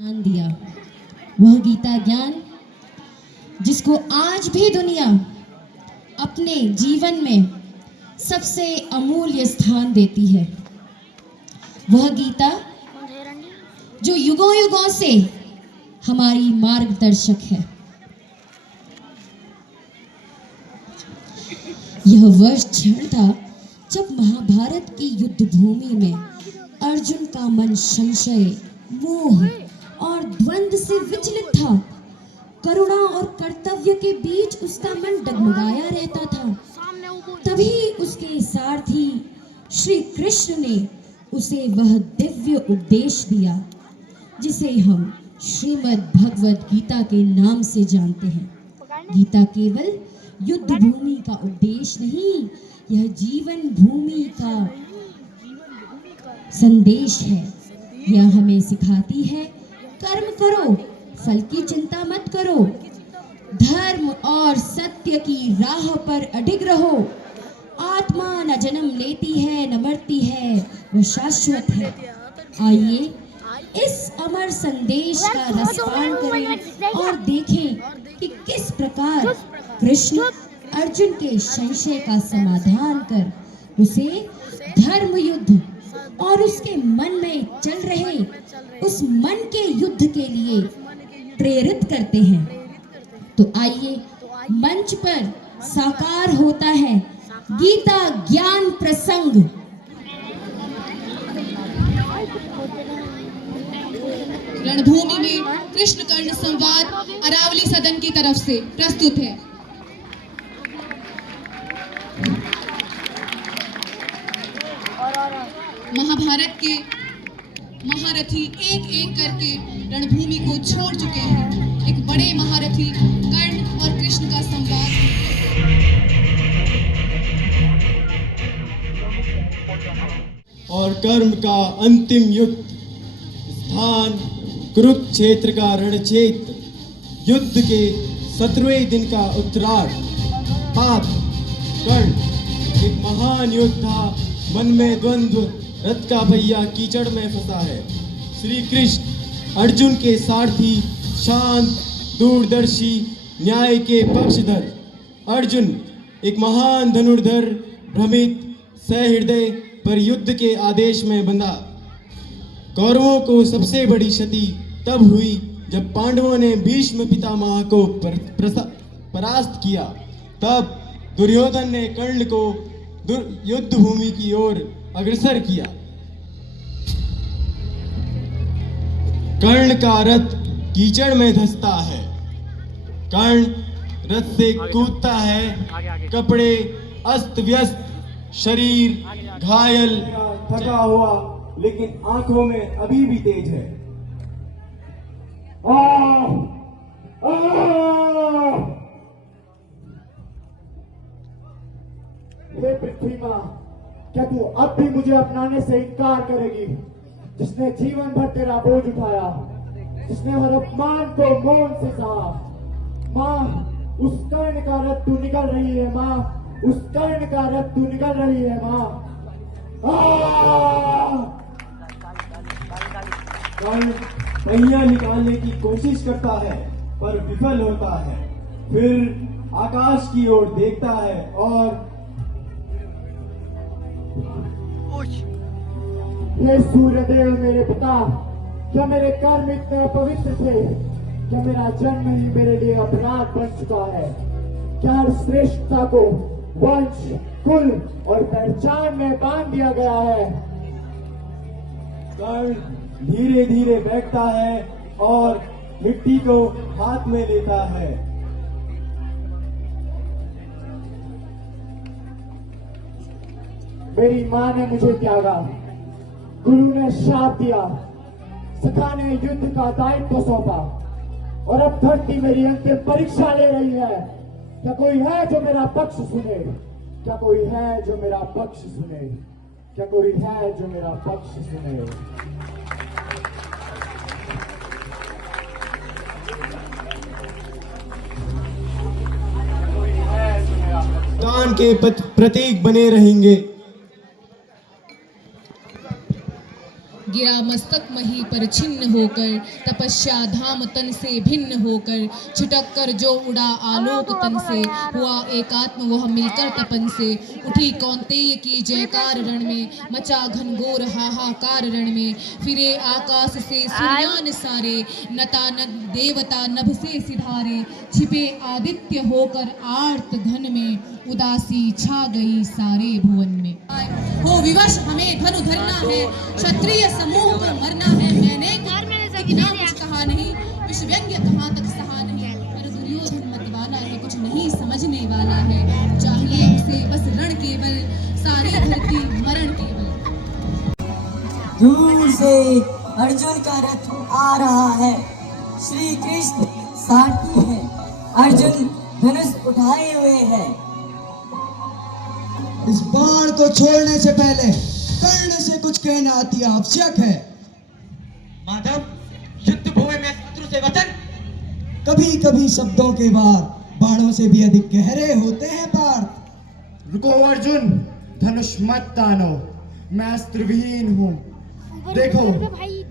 ज्ञान दिया, वह गीता ज्ञान जिसको आज भी दुनिया अपने जीवन में सबसे अमूल्य स्थान देती है। वह गीता जो युगों युगों से हमारी मार्गदर्शक है। यह वह क्षण था जब महाभारत की युद्ध भूमि में अर्जुन का मन संशय, मोह और द्वंद्व से विचलित था। करुणा और कर्तव्य के बीच उसका मन डगमगाया रहता था। तभी उसके सारथी श्री कृष्ण ने उसे वह दिव्य उपदेश दिया जिसे हम श्रीमद् भगवद गीता के नाम से जानते हैं। गीता केवल युद्ध भूमि का उपदेश नहीं, यह जीवन भूमि का संदेश है। यह हमें सिखाती है, कर्म करो, फल की चिंता मत करो, धर्म और सत्य की राह पर अडिग रहो। आत्मा न जन्म लेती है न मरती है, वह शाश्वत है। आइए इस अमर संदेश का रसपान करें और देखें कि किस प्रकार कृष्ण अर्जुन के संशय का समाधान कर उसे धर्म युद्ध और उसके मन में चल रहे उस मन के युद्ध के लिए प्रेरित करते हैं। तो आइए मंच पर साकार होता है गीता ज्ञान प्रसंग। रणभूमि में कृष्ण कर्ण संवाद अरावली सदन की तरफ से प्रस्तुत है। महाभारत के महारथी एक एक करके रणभूमि को छोड़ चुके हैं। एक बड़े महारथी कर्ण और कृष्ण का संवाद। और कर्म का अंतिम युद्ध स्थान कुरुक्षेत्र का रणक्षेत्र। युद्ध के 17वें दिन का उत्तरार्ध। पाप कर्ण एक महान योद्धा, मन में द्वंद्व, रथ का पहिया कीचड़ में फंसा है। श्री कृष्ण अर्जुन के सारथी, शांत, दूरदर्शी, न्याय के पक्षधर। अर्जुन एक महान धनुर्धर, भ्रमित, सहृदय, पर युद्ध के आदेश में बंधा। कौरवों को सबसे बड़ी क्षति तब हुई जब पांडवों ने भीष्म पितामह को परास्त किया। तब दुर्योधन ने कर्ण को युद्ध भूमि की ओर अग्रसर किया। कर्ण का रथ कीचड़ में धंसता है। कर्ण रथ से कूदता है। कपड़े अस्त व्यस्त, शरीर घायल, थका हुआ, लेकिन आंखों में अभी भी तेज है। हे पृथ्वी मां, क्या तू अब भी मुझे अपनाने से इनकार करेगी? जिसने जीवन भर तेरा बोझ उठाया, जिसने हर अपमान को मौन से सहा। मां, उस कर्ण का रथ तू निकल रही है। मां, उस कर्ण का रथ तू निकल रही है। मां, कर्ण पहिया निकालने की कोशिश करता है पर विफल होता है। फिर आकाश की ओर देखता है और हे सूर्यदेव मेरे पिता, क्या मेरे कर्म इतने पवित्र थे? क्या मेरा जन्म ही मेरे लिए अपराध बन चुका है? क्या हर श्रेष्ठता को वंश, कुल और पहचान में बांध दिया गया है? कर्ण धीरे धीरे बैठता है और मिट्टी को हाथ में लेता है। मेरी मां ने मुझे त्यागा, गुरु ने शाप दिया, सखा ने युद्ध का दायित्व सौंपा और अब धरती मेरी अंतिम परीक्षा ले रही है। क्या कोई है जो मेरा पक्ष सुने? क्या कोई है जो मेरा पक्ष सुने? क्या कोई है जो मेरा पक्ष सुने? दान के प्रतीक बने रहेंगे। गिरा मस्तक मही पर छिन्न होकर, तपस्या धाम तन से भिन्न होकर, छिटक कर जो उड़ा आलोक तन से, हुआ एकात्म वह मिलकर तपन से। उठी कौंतेय की जयकार रण में, मचा घनघोर हाहाकार रण में, फिरे आकाश से सूर्यान सारे, नता देवता नभ से सिधारे, छिपे आदित्य होकर आर्त घन में, उदासी छा गई सारे भुवन में। हो विवश हमें धनु धरना है, क्षत्रिय समूह पर मरना है। मैंने इतना कुछ कहा नहीं, विष व्यंग्य कहाँ तक सहा नहीं। पर दुर्योधन मत वाला है, कुछ नहीं समझने वाला है। चाहिए उसे बस रण केवल, सारी धरती मरण केवल। दूर से अर्जुन का रथ आ रहा है, श्री कृष्ण सारथी है, अर्जुन धनुष उठाए हुए है। इस बाण को छोड़ने से पहले कर्ण से कुछ कहना अति आवश्यक है। माधव, युद्ध भूमि में शत्रु से वचन। कभी कभी शब्दों के वार बाणों से भी अधिक गहरे होते हैं पार्थ। रुको अर्जुन, धनुष मत तानो, मैं अस्त्र विहीन हूँ। देखो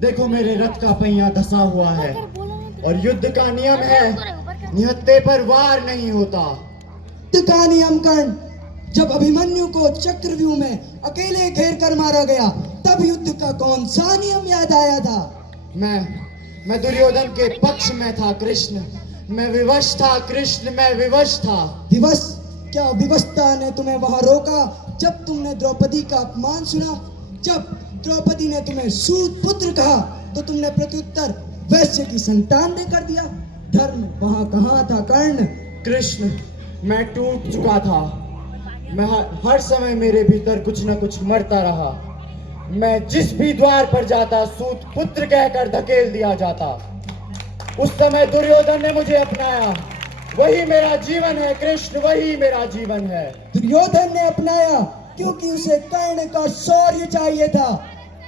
देखो मेरे रथ का पहिया धसा हुआ है, और युद्ध का नियम है, निहत्थे पर वार नहीं होता। युद्ध का नियम कर्ण, जब अभिमन्यु को चक्रव्यूह में अकेले घेर कर मारा गया, तब युद्ध का कौन सा नियम याद आया था? मैं दुर्योधन के पक्ष में था कृष्ण, मैं विवश था कृष्ण, मैं विवश था। विवश? क्या विवशता ने तुम्हें वहां रोका जब तुमने द्रौपदी का अपमान सुना? जब द्रौपदी ने तुम्हें सूत पुत्र कहा तो तुमने प्रत्युत्तर वैश्य की संतान देकर दिया। धर्म वहां कहाँ था कर्ण? कृष्ण, मैं टूट चुका था। मैं हर समय मेरे भीतर कुछ न कुछ मरता रहा। मैं जिस भी द्वार पर जाता सूत पुत्र कहकर धकेल दिया जाता। उस समय दुर्योधन ने मुझे अपनाया। वही मेरा जीवन है कृष्ण, वही मेरा जीवन है। दुर्योधन ने अपनाया क्योंकि उसे कर्ण का शौर्य चाहिए था।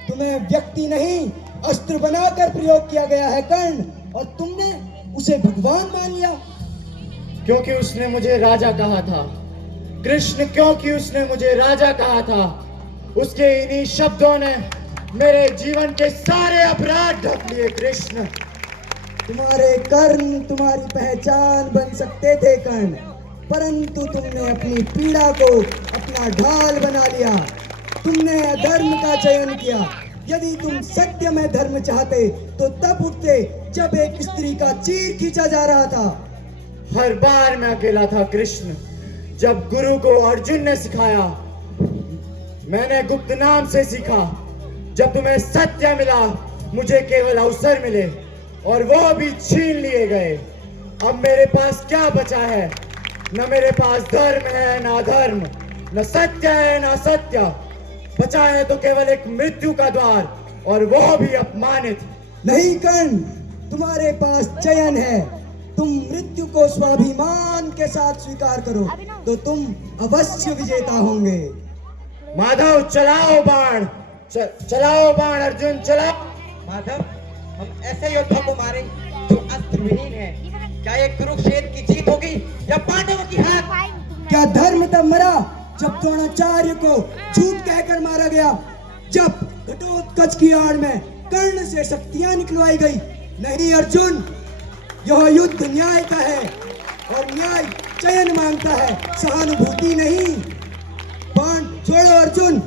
तुम्हें व्यक्ति नहीं, अस्त्र बनाकर प्रयोग किया गया है कर्ण, और तुमने उसे भगवान मान लिया। क्योंकि उसने मुझे राजा कहा था कृष्ण, क्योंकि उसने मुझे राजा कहा था। उसके इन्हीं शब्दों ने मेरे जीवन के सारे अपराध ढक लिए कृष्ण। तुम्हारे कर्म तुम्हारी पहचान बन सकते थे कर्ण, परंतु तुमने अपनी पीड़ा को अपना ढाल बना लिया। तुमने अधर्म का चयन किया। यदि तुम सत्य में धर्म चाहते तो तब उठते जब एक स्त्री का चीर खींचा जा रहा था। हर बार मैं अकेला था कृष्ण। जब गुरु को अर्जुन ने सिखाया, मैंने गुप्त नाम से सीखा। जब तुम्हें सत्य मिला, मुझे केवल अवसर मिले, और वो भी छीन लिए गए। अब मेरे पास क्या बचा है? न मेरे पास धर्म है, न अधर्म, न सत्य है, न सत्य। बचा है तो केवल एक मृत्यु का द्वार, और वो भी अपमानित। नहीं कर्ण, तुम्हारे पास चयन है। तुम मृत्यु को स्वाभिमान के साथ स्वीकार करो तो तुम अवश्य विजेता होंगे। माधव, चलाओ बाण, चलाओ बाण अर्जुन, चलाओ। माधव, हम ऐसे योद्धा को मारे जो अस्त्र विहीन है। क्या ये कुरुक्षेत्र की जीत होगी या पांडवों की हार? क्या धर्म तब मरा जब द्रोणाचार्य को झूठ कहकर मारा गया, जब घटोत्कच की आड़ में कर्ण से शक्तियां निकलवाई गई? नहीं अर्जुन, यह युद्ध न्याय का है, और न्याय चयन मांगता है, सहानुभूति नहीं। बाण छोड़ो अर्जुन।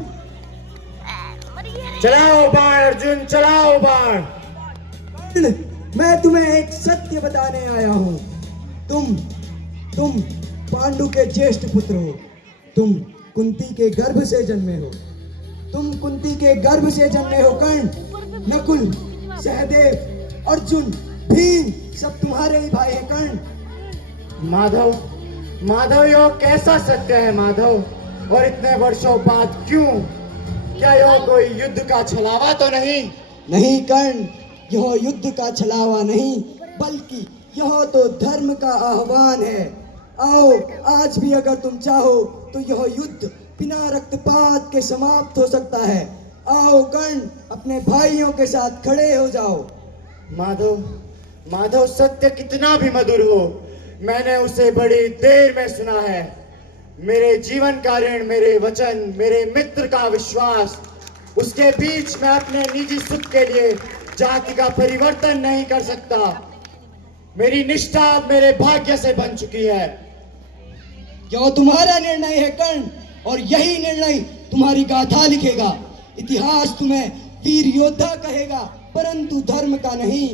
चलाओ बाण अर्जुन, चलाओ बाण। मैं तुम्हें एक सत्य बताने आया हूँ। तुम पांडु के ज्येष्ठ पुत्र हो। तुम कुंती के गर्भ से जन्मे हो। तुम कुंती के गर्भ से जन्मे हो कर्ण। नकुल, सहदेव, अर्जुन, भीम सब तुम्हारे ही भाई हैं कर्ण। माधव, यह कैसा सत्य है माधव? और इतने वर्षों बाद क्यों? क्या यह कोई युद्ध का छलावा तो नहीं? नहीं कर्ण, यह युद्ध का छलावा नहीं, बल्कि यह तो धर्म का आह्वान है। आओ, आज भी अगर तुम चाहो तो यह युद्ध बिना रक्तपात के समाप्त हो सकता है। आओ कर्ण, अपने भाइयों के साथ खड़े हो जाओ। माधव, सत्य कितना भी मधुर हो, मैंने उसे बड़ी देर में सुना है। मेरे जीवन का ऋण, मेरे वचन, मेरे मित्र का विश्वास, उसके बीच मैं अपने निजी सुख के लिए जाति का परिवर्तन नहीं कर सकता। मेरी निष्ठा अब मेरे भाग्य से बन चुकी है। यह तुम्हारा निर्णय है कर्ण, और यही निर्णय तुम्हारी गाथा लिखेगा। इतिहास तुम्हें वीर योद्धा कहेगा, परंतु धर्म का नहीं।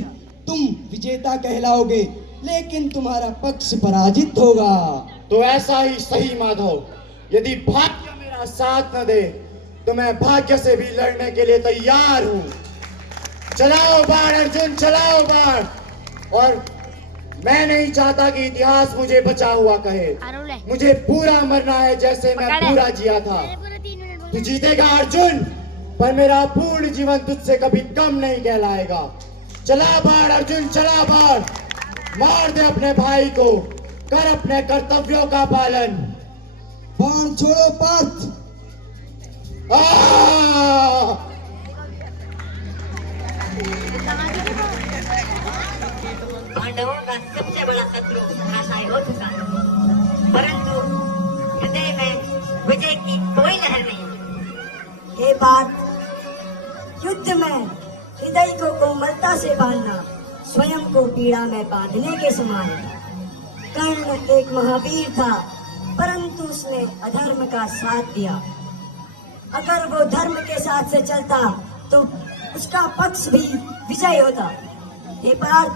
तुम विजेता कहलाओगे, लेकिन तुम्हारा पक्ष पराजित होगा। तो ऐसा ही सही माधव। यदि भाग्य मेरा साथ न दे तो मैं भाग्य से भी लड़ने के लिए तैयार हूं। चलाओ बाण अर्जुन, चलाओ बाण। और मैं नहीं चाहता कि इतिहास मुझे बचा हुआ कहे। मुझे पूरा मरना है जैसे मैं पूरा जिया था। तू जीतेगा अर्जुन, पर मेरा पूर्ण जीवन तुझसे कभी कम नहीं कहलाएगा। चला बाण अर्जुन, चला बाण। मार दे अपने भाई को, कर अपने कर्तव्यों का पालन। बाण छोड़ो पार्थ। पांडवों का सबसे बड़ा शत्रु धराशायी हो चुका है, परंतु हृदय में विजय की कोई लहर नहीं। ये बात युद्ध में हृदय को कोमलता से बांधना स्वयं को पीड़ा में बांधने के समान है। कर्ण एक महावीर था, परंतु उसने अधर्म का साथ दिया। अगर वो धर्म के साथ से चलता तो उसका पक्ष भी विजय होता। ये बात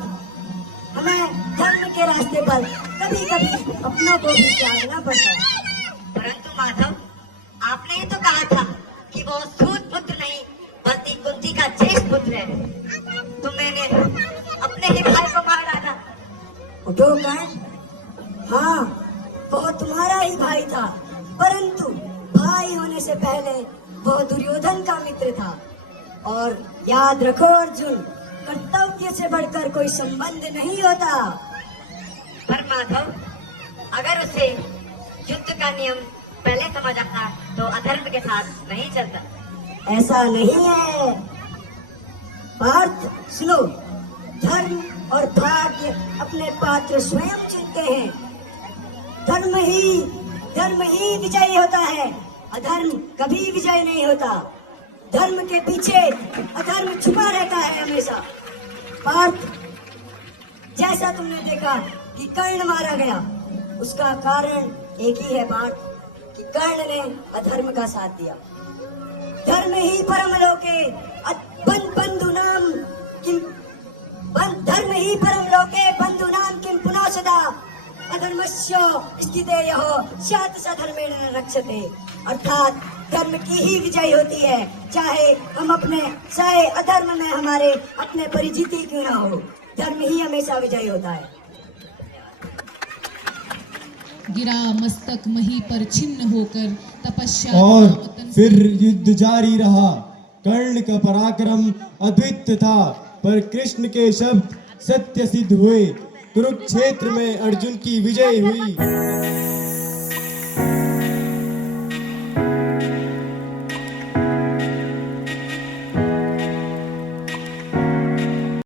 हमें धर्म के रास्ते पर कभी कभी अपनों को भी त्यागना पड़ता है। परंतु माधव, आपने ही तो कहा था कि वो सूत पुत्र नहीं बल्कि कुंती का ज्येष्ठ पुत्र है। तो मैंने अपने ही भाई को मार डाला। उठो कर्ण। हाँ, वो तुम्हारा ही भाई था, परंतु भाई होने से पहले वो दुर्योधन का मित्र था। और याद रखो अर्जुन, कर्तव्य से बढ़कर कोई संबंध नहीं होता। पर माधव, अगर उसे युद्ध का नियम पहले समझ आता तो अधर्म के साथ नहीं चलता। ऐसा नहीं है पार्थ, सुनो। धर्म और भाग्य अपने पात्र स्वयं चुनते हैं। धर्म ही विजयी होता है, अधर्म कभी विजय नहीं होता। धर्म के पीछे अधर्म छुपा रहता है हमेशा। पार्थ, जैसा तुमने देखा कि कर्ण मारा गया, उसका कारण एक ही है पार्थ, कि कर्ण ने अधर्म का साथ दिया। धर्म ही परम लोके बंधुनाम किम, धर्म ही परम लोके बंधुनाम किम पुनः सदा अधर्मस्य स्थितेयः स्यात् स धर्मेण न रक्षते। अर्थात धर्म की ही विजय होती है, चाहे अधर्म में हमारे अपने परिजीति क्यों ना हो। धर्म ही हमेशा विजय होता है। गिरा मस्तक मही पर छिन्न होकर तपस्या और वतन से फिर युद्ध जारी रहा। कर्ण का पराक्रम अद्वितीय था, पर कृष्ण के शब्द सत्य सिद्ध हुए। कुरुक्षेत्र में अर्जुन की विजय हुई।